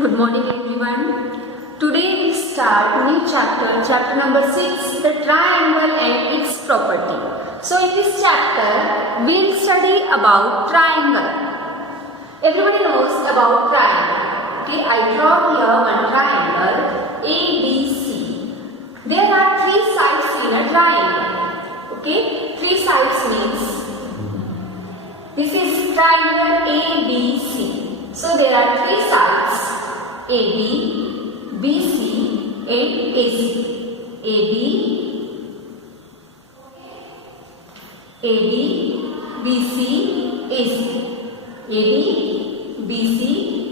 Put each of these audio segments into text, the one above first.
Good morning everyone. Today we start new chapter number 6, the triangle and its property. So in this chapter we'll study about triangle. Everybody knows about triangle. Okay, I draw here one triangle ABC. There are three sides in a triangle. Okay, three sides means this is triangle ABC. So there are three sides, AB, BC and AC. AB, BC, AC. AB, BC,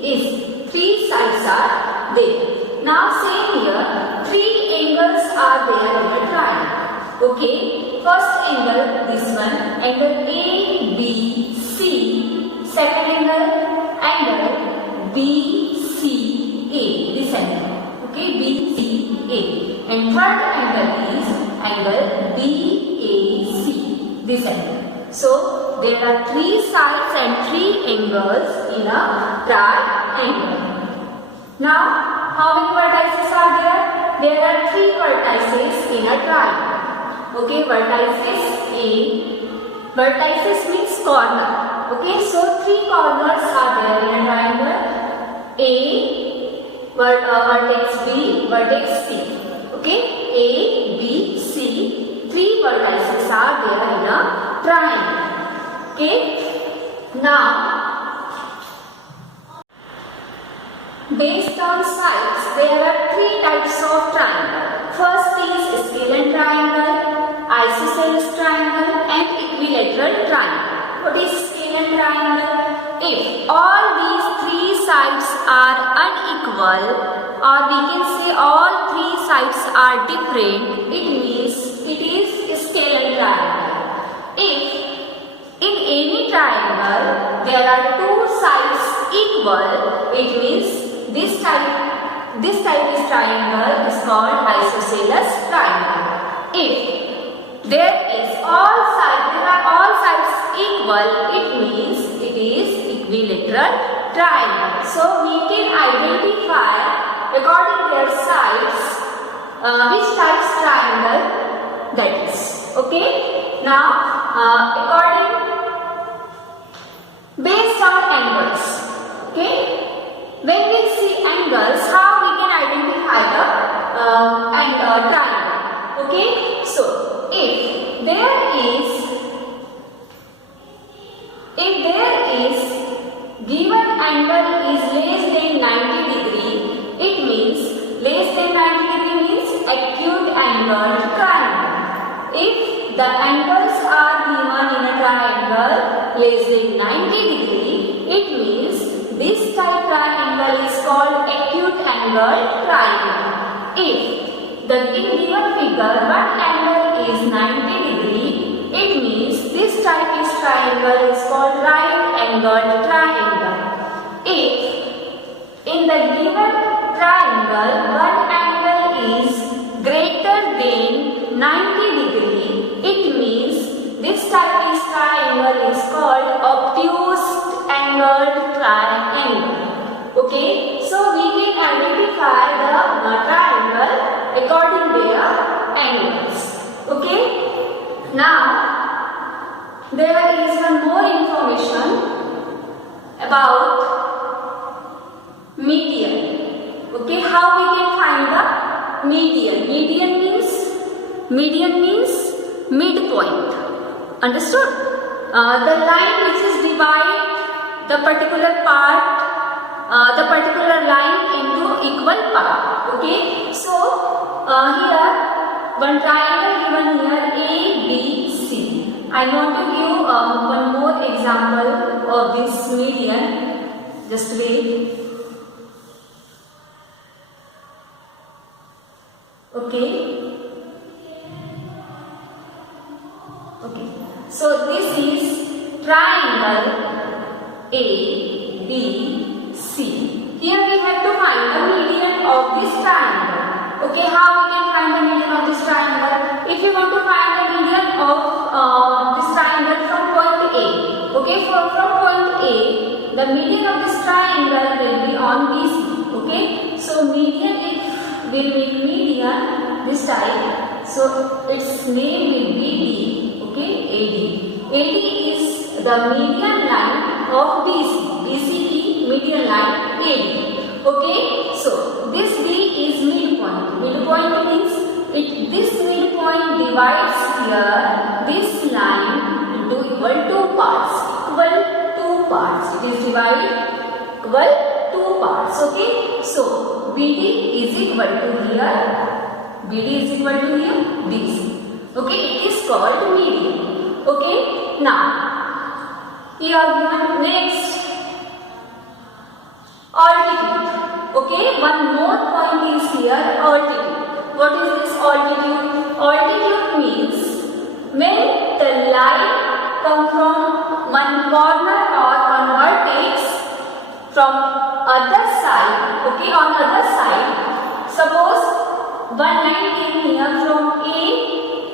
AC. Three sides are there. Now same here, three angles are there in a triangle. Okay, first angle this one, angle ABC. Second angle BCA, this angle, okay, BCA, and third angle is angle BAC, this angle. So there are three sides and three angles in a triangle. Now how many vertices are there? There are three vertices in a triangle. Okay, vertices means corner. Okay, so three corners are there in a triangle. A, vertex B, vertex C. Okay, A, B, C. Three vertices are there in a triangle. Okay, now based on sides, there are three types of triangle. First is scalene triangle, isosceles triangle, and equilateral triangle. What is scalene triangle? If all these three sides are unequal, or we can say all three sides are different, it means it is scalene triangle. If in any triangle there are two sides equal, it means this type is triangle is called isosceles triangle. If there are all sides equal, it means it is equilateral triangle. So we can identify according to their sides which type's triangle that is. Okay. Now based on angles. Okay. When we see angles, how we can identify the triangle? Okay. So if there is given angle is less than 90 degree, it means less than 90 degree means acute angled triangle. If the angles are given in a triangle less than 90 degree, it means this type triangle is called acute angled triangle. If the given figure one angle is 90 degree, it means this type is triangle is called right angled triangle. If in the given triangle one angle is greater than 90 degree, it means this type is triangle is called obtuse angled triangle. Okay, so we can identify the triangle according to their angles. Okay, now there is one more information about median. Okay, how we can find the median? Median means midpoint. Understood? The line which is divide the particular line into equal part. Okay, so here one triangle given here ABC. I want to give one more example of this median. Just wait. Okay. So this is triangle ABC. Here we have to find the median of this triangle. Okay, how we can find the median of this triangle? If you want to find the median of this triangle from point A, okay, from point A, the median of this triangle will be on BC. will make median, this type, so its name will be D. Okay, AD. AD is the median line of BC. BC की median line AD. Okay, so this B is midpoint. Midpoint means this midpoint divides here this line into equal two parts. Equal two parts. It is divided equal two parts. Okay, so BD is equal to here. BD is equal to here BC. Okay, it is called median. Okay, now here given next altitude. Okay, one more point is here, altitude. What is this altitude? Altitude means when the line comes from one corner or one vertex from other side. Okay, on other side, suppose one line came here from A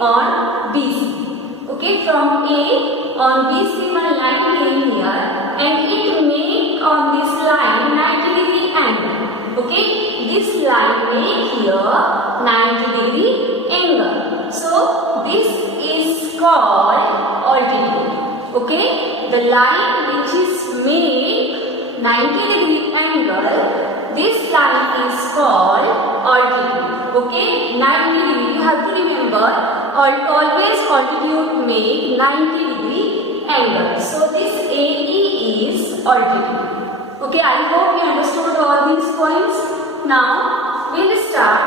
on BC. Okay, from A on BC one line came here and it made on this line 90 degree angle. Okay, this line make here 90 degree angle. So this is called altitude. Okay, the line which is made 90 degree angle, this line is called altitude. Okay, 90 degree. You have to remember, always altitude make 90 degree angle. So this AE is altitude. Okay, I hope you understood all these points. Now we will start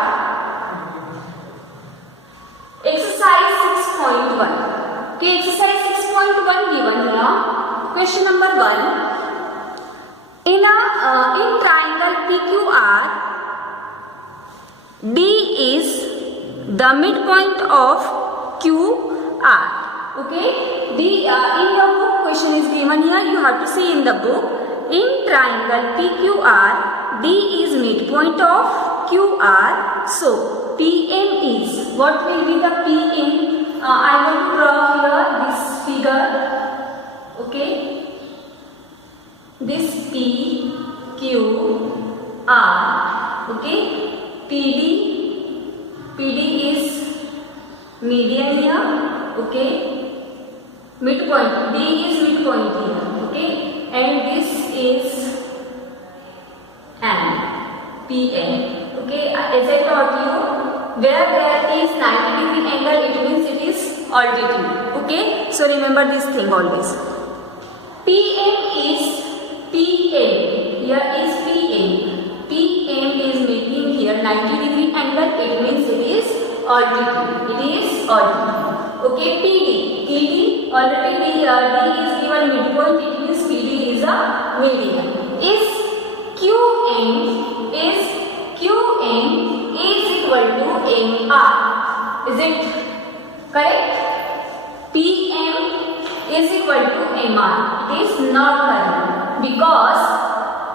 exercise 6.1. Okay, exercise 6.1 given here. Question number 1. In triangle PQR, D is the midpoint of QR. Okay, in your book question is given here. You have to see in the book. In triangle PQR, D is midpoint of QR. So PM is, what will be the PM? I want to draw here this figure. Okay, this P, Q, R. Okay, PD is median here. Okay, midpoint. D is midpoint here. Okay, and this is PM. Okay, as I taught you, where there is 90 degree angle, it means it is altitude. Okay, so remember this thing always. PM is PM. Here is PM. PM is making here 90 degree angle. It means it is altitude. It is altitude. Okay, PD already D is given midpoint. It means PD is a median. Is QM is equal to MR. Is it correct? PM is equal to MR. It is not correct because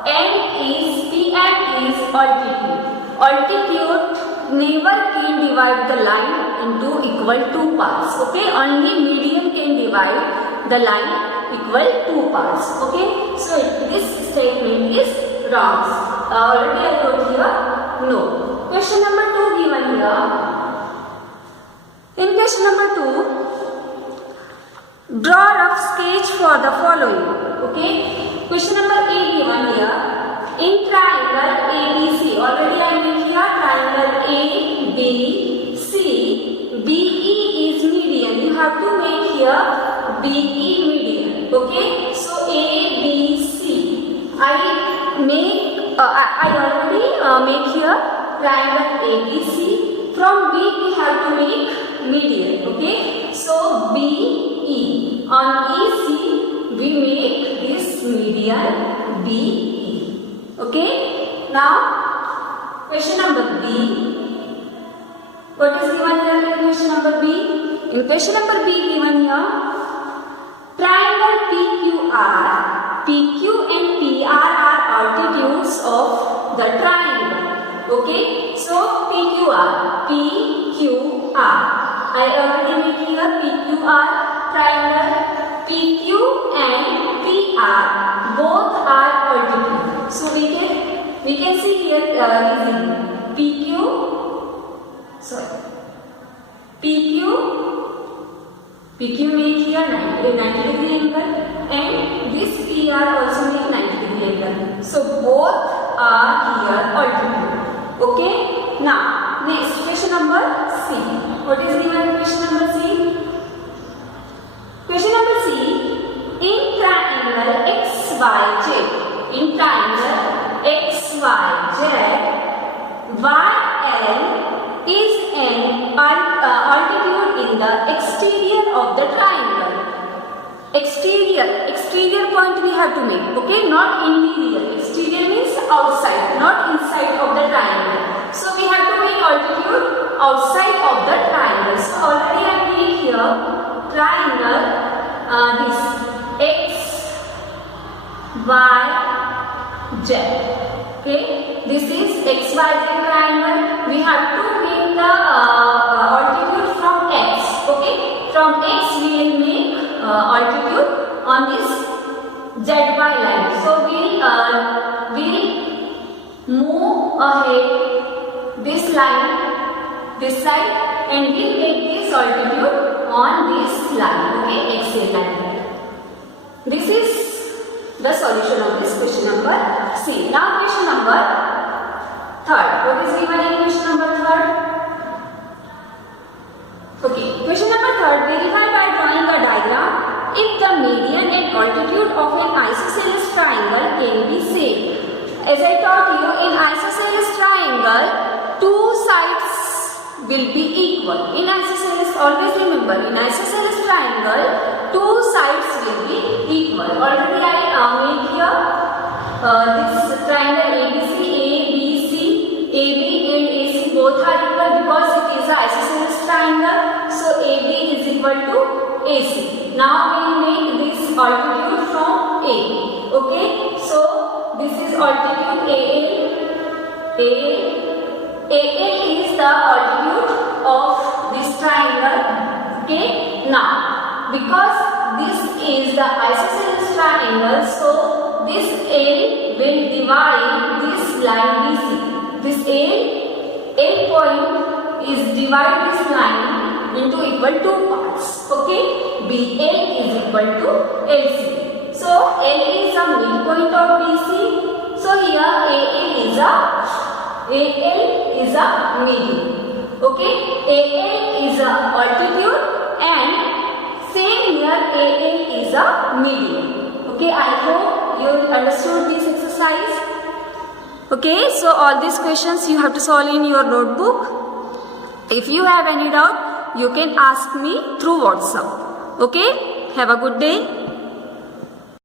PM is altitude. Altitude never can divide the line into equal two parts. Okay, only median can divide the line equal two parts. Okay, so this statement is wrong. Already I wrote here no. Question number 2 given here. In question number 2, draw rough sketch for the following. Okay, question number 8 given here. In triangle ABC, already I made here triangle ABC. BE is median. You have to make here BE median. Okay, so ABC. I already make here triangle ABC. From B we have to make median. Okay, so BE. On EC we make this median BE. Okay, now question number B. What is given here in question number B? In question number B given here, triangle PQR. PQ and PR are altitudes of the triangle. Okay, so PQR. I already made here PQR triangle. PQ and PR both are altitude. So we can see here easily. PQ PQ make here 90 degree angle, and this PR also make 90 degree angle. So both are here altitude. Okay. Now next question number C. What is given in question number C? Question number C. In triangle XYZ, in triangle XYZ, YL is an altitude in the exterior of the triangle. Exterior point we have to make, okay, not interior. Exterior means outside, not inside of the triangle. So we have to make altitude outside of the triangle. So already I made here triangle, this X, Y, Z. Okay, this is XYZ triangle. We have to make the altitude from X. Okay, from X we will make altitude on this ZY line. So we'll move ahead this line, this side, and we'll make this altitude on this line. Okay, XY line. This is the solution of this question number C. Now question number third. What is given in question number third? Okay, question number third. Verify by drawing a diagram if the median and altitude of an isosceles triangle can be same. As I taught you, in isosceles triangle, two sides will be equal. In isosceles, always remember, in isosceles triangle, two sides will be equal. Already I made here this triangle ABC, AB and AC both are equal because it is an isosceles triangle. So AB is equal to AC. Now we make this altitude from A. Okay, so this is altitude AL is the altitude of this triangle. Okay, now because this is the isosceles triangle, so this L will divide this line BC. This L point is divide this line into equal two parts. Okay, BL is equal to LC. So L is a midpoint of BC. So here AL is a median. Okay, AL is a altitude and same here AL is a median. Okay, I hope you understood this exercise. Okay, so all these questions you have to solve in your notebook. If you have any doubt, you can ask me through WhatsApp. Okay, have a good day.